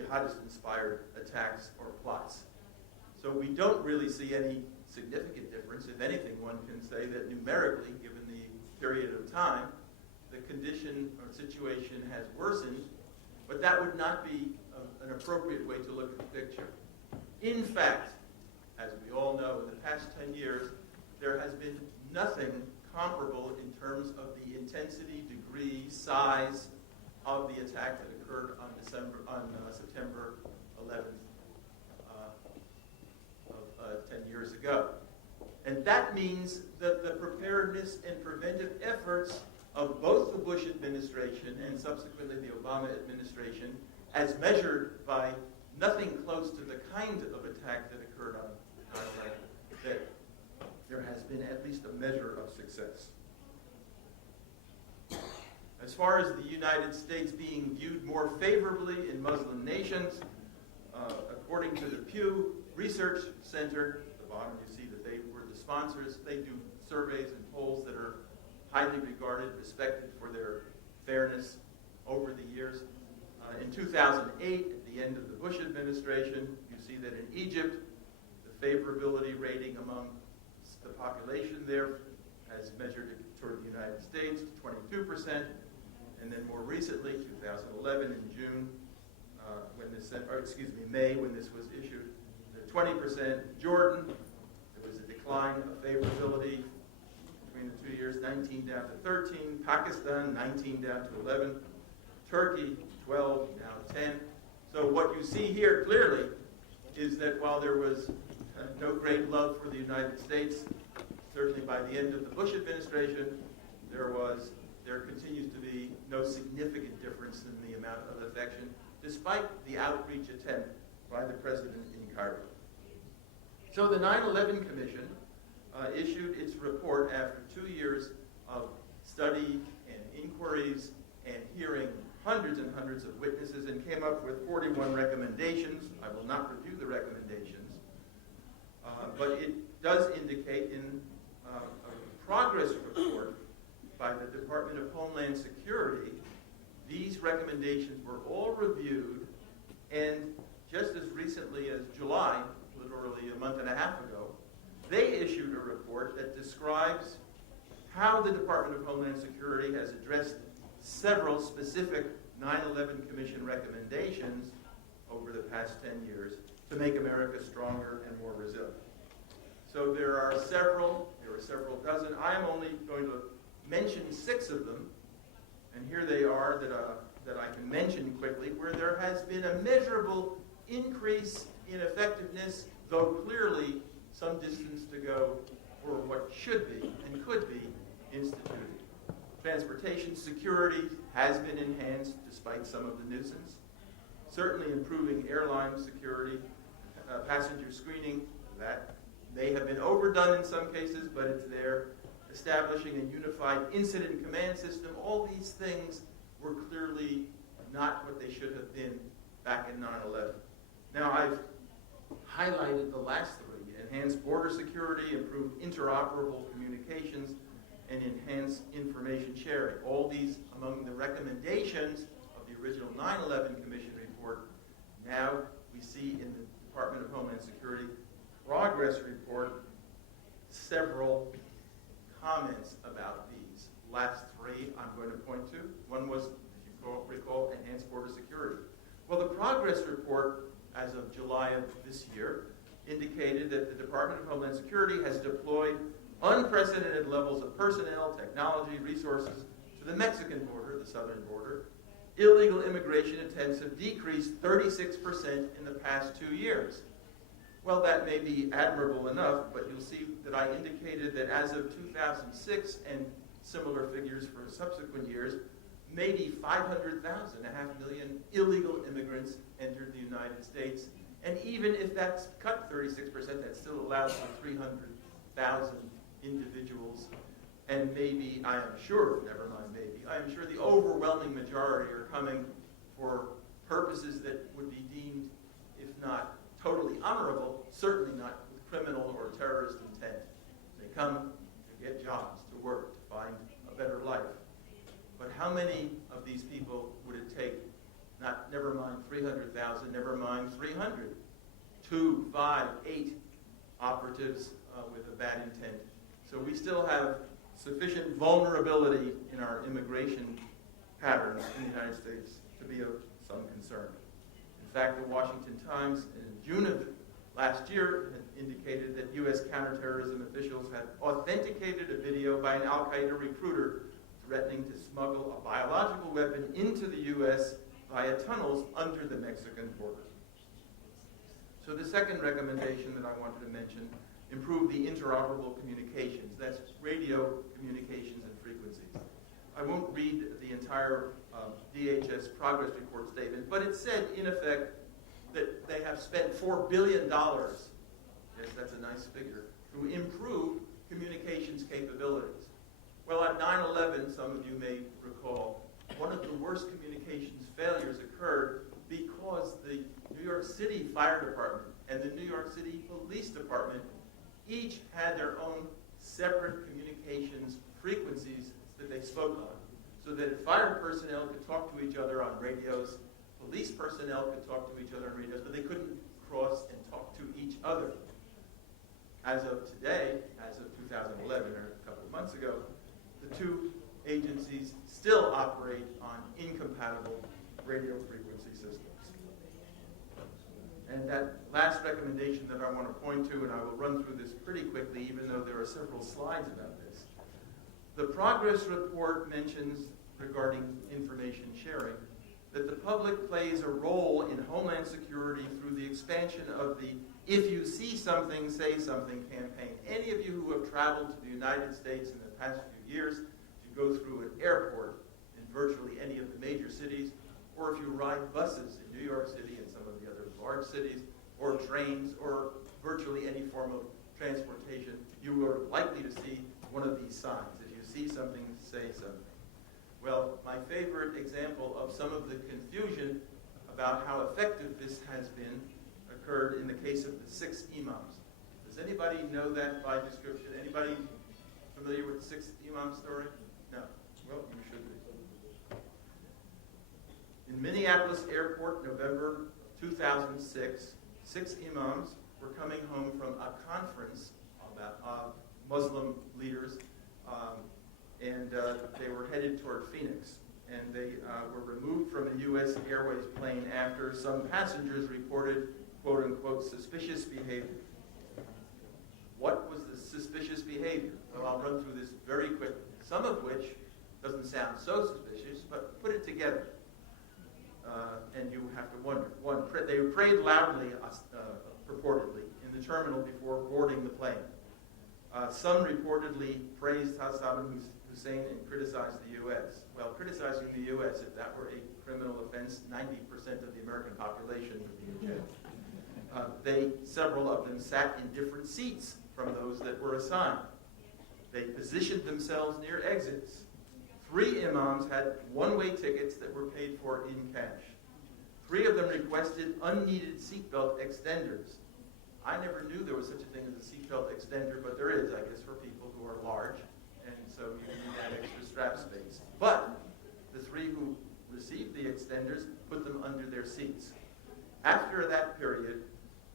jihadist-inspired attacks or plots. So we don't really see any significant difference. If anything, one can say that numerically, given the period of time, the condition or situation has worsened, but that would not be an appropriate way to look at the picture. In fact, as we all know, in the past 10 years, there has been nothing comparable in terms of the intensity, degree, size of the attack that occurred on September 11th of 10 years ago. And that means that the preparedness and preventive efforts of both the Bush administration and subsequently the Obama administration, as measured by nothing close to the kind of attack that occurred on 9/11, that there has been at least a measure of success. As far as the United States being viewed more favorably in Muslim nations, according to the Pew Research Center, at the bottom you see that they were the sponsors. They do surveys and polls that are highly regarded, respected for their fairness over the years. In 2008, at the end of the Bush administration, you see that in Egypt, the favorability rating among the population there has measured toward the United States to 22%, and then more recently, 2011 in June, May when this was issued, 20%. Jordan, there was a decline of favorability between the 2 years, 19 down to 13. Pakistan, 19 down to 11. Turkey, 12 now 10. So what you see here clearly is that while there was no great love for the United States, certainly by the end of the Bush administration, there continues to be no significant difference in the amount of affection, despite the outreach attempt by the president in Cairo. So the 9/11 Commission issued its report after 2 years of study and inquiries and hearing hundreds and hundreds of witnesses and came up with 41 recommendations. I will not review the recommendations, but it does indicate in a progress report by the Department of Homeland Security, these recommendations were all reviewed, and just as recently as July, literally a month and a half ago, they issued a report that describes how the Department of Homeland Security has addressed several specific 9/11 Commission recommendations over the past 10 years to make America stronger and more resilient. So there are several dozen. I'm only going to mention 6 of them, and here they are that I can mention quickly, where there has been a measurable increase in effectiveness, though clearly some distance to go for what should be and could be instituted. Transportation security has been enhanced despite some of the nuisance. Certainly improving airline security, passenger screening, that may have been overdone in some cases, but it's there. Establishing a unified incident command system, all these things were clearly not what they should have been back in 9/11. Now I've highlighted the last 3, enhanced border security, improved interoperable communications, and enhanced information sharing. All these among the recommendations of the original 9/11 Commission report. Now we see in the Department of Homeland Security progress report several comments about these. Last 3 I'm going to point to. One was, as you recall, enhanced border security. Well, the progress report as of July of this year indicated that the Department of Homeland Security has deployed unprecedented levels of personnel, technology, resources to the Mexican border, the southern border. Illegal immigration attempts have decreased 36% in the past 2 years. Well, that may be admirable enough, but you'll see that I indicated that as of 2006 and similar figures for subsequent years, maybe 500,000, 500,000 illegal immigrants entered the United States. And even if that's cut 36%, that still allows for 300,000 individuals. And maybe, I am sure, never mind maybe, I am sure the overwhelming majority are coming for purposes that would be deemed, if not totally honorable, certainly not with criminal or terrorist intent. They come to get jobs, to work, to find a better life. But how many of these people would it take, never mind 300,000, never mind 300. 2, 5, 8 operatives with a bad intent. So we still have sufficient vulnerability in our immigration patterns in the United States to be of some concern. In fact, the Washington Times in June of last year had indicated that U.S. counterterrorism officials had authenticated a video by an al-Qaeda recruiter threatening to smuggle a biological weapon into the U.S. via tunnels under the Mexican border. So the second recommendation that I wanted to mention, improve the interoperable communications. That's radio communications and frequencies. I won't read the entire DHS progress report statement, but it said, in effect, that they have spent $4 billion, yes, that's a nice figure, to improve communications capabilities. Well, at 9/11, some of you may recall, one of the worst communications failures occurred because the New York City Fire Department and the New York City Police Department each had their own separate communications frequencies that they spoke on, so that fire personnel could talk to each other on radios, police personnel could talk to each other on radios, but they couldn't cross and talk to each other. As of today, as of 2011, or a couple of months ago, the two agencies still operate on incompatible radio frequency systems. And that last recommendation that I want to point to, and I will run through this pretty quickly, even though there are several slides about this. The progress report mentions, regarding information sharing, that the public plays a role in Homeland Security through the expansion of the "If you see something, say something" campaign. Any of you who have traveled to the United States in the past few years, if you go through an airport in virtually any of the major cities, or if you ride buses in New York City and some of the other large cities, or trains, or virtually any form of transportation, you are likely to see one of these signs. If you see something, say something. Well, my favorite example of some of the confusion about how effective this has been occurred in the case of the 6 imams. Does anybody know that by description? Anybody familiar with the 6 imam story? No. Well, you should be. In Minneapolis Airport, November 2006, 6 imams were coming home from a conference about Muslim leaders, and they were headed toward Phoenix. And they were removed from a U.S. Airways plane after some passengers reported, quote-unquote, suspicious behavior. What was the suspicious behavior? Well, I'll run through this very quickly, some of which doesn't sound so suspicious, but put it together. And you have to wonder. One, they prayed loudly, purportedly, in the terminal before boarding the plane. Some reportedly praised Saddam Hussein and criticized the U.S. Well, criticizing the U.S., if that were a criminal offense, 90% of the American population would be in jail. Several of them sat in different seats from those that were assigned. They positioned themselves near exits. 3 imams had one-way tickets that were paid for in cash. 3 of them requested unneeded seatbelt extenders. I never knew there was such a thing as a seatbelt extender, but there is, I guess, for people who are large, and so you need that extra strap space. But the 3 who received the extenders put them under their seats. After that period,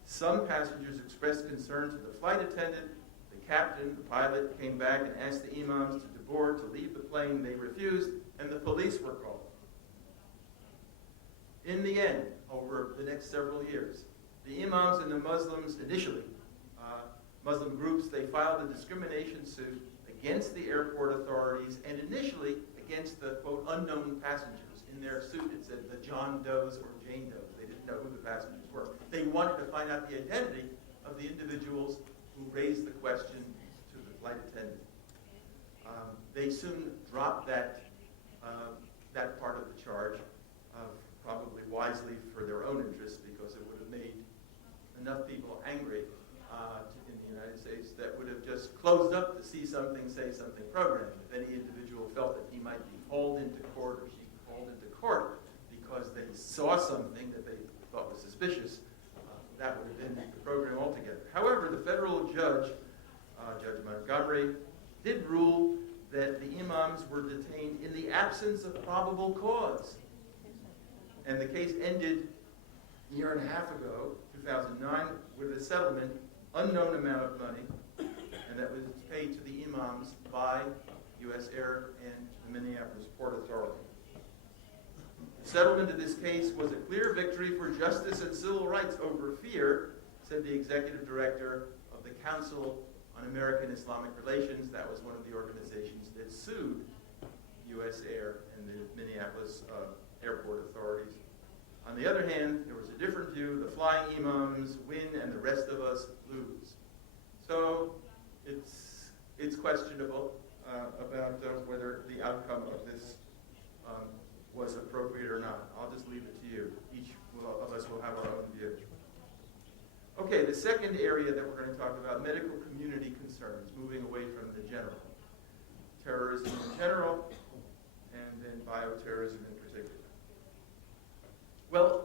some passengers expressed concern to the flight attendant. The captain, the pilot, came back and asked the imams to board, to leave the plane. They refused, and the police were called. In the end, over the next several years, the imams and the Muslims, initially, Muslim groups, they filed a discrimination suit against the airport authorities and initially against the, quote, unknown passengers. In their suit, it said the John Does or Jane Does. They didn't know who the passengers were. They wanted to find out the identity of the individuals who raised the question to the flight attendant. They soon dropped that part of the charge, probably wisely for their own interests, because it would have made enough people angry in the United States that would have just closed up the See Something, Say Something program. If any individual felt that he might be hauled into court or she hauled into court because they saw something that they thought was suspicious, that would have ended the program altogether. However, the federal judge, Judge Montgomery, did rule that the imams were detained in the absence of probable cause. And the case ended a year and a half ago, 2009, with a settlement, unknown amount of money, and that was paid to the imams by U.S. Air and the Minneapolis Port Authority. The settlement of this case was a clear victory for justice and civil rights over fear, said the executive director of the Council on American Islamic Relations. That was one of the organizations that sued U.S. Air and the Minneapolis airport authorities. On the other hand, there was a different view. The flying imams win and the rest of us lose. So it's questionable about whether the outcome of this was appropriate or not. I'll just leave it to you. Each of us will have our own view. Okay, the second area that we're going to talk about, medical community concerns, moving away from the general. Terrorism in general, and then bioterrorism in particular. Well,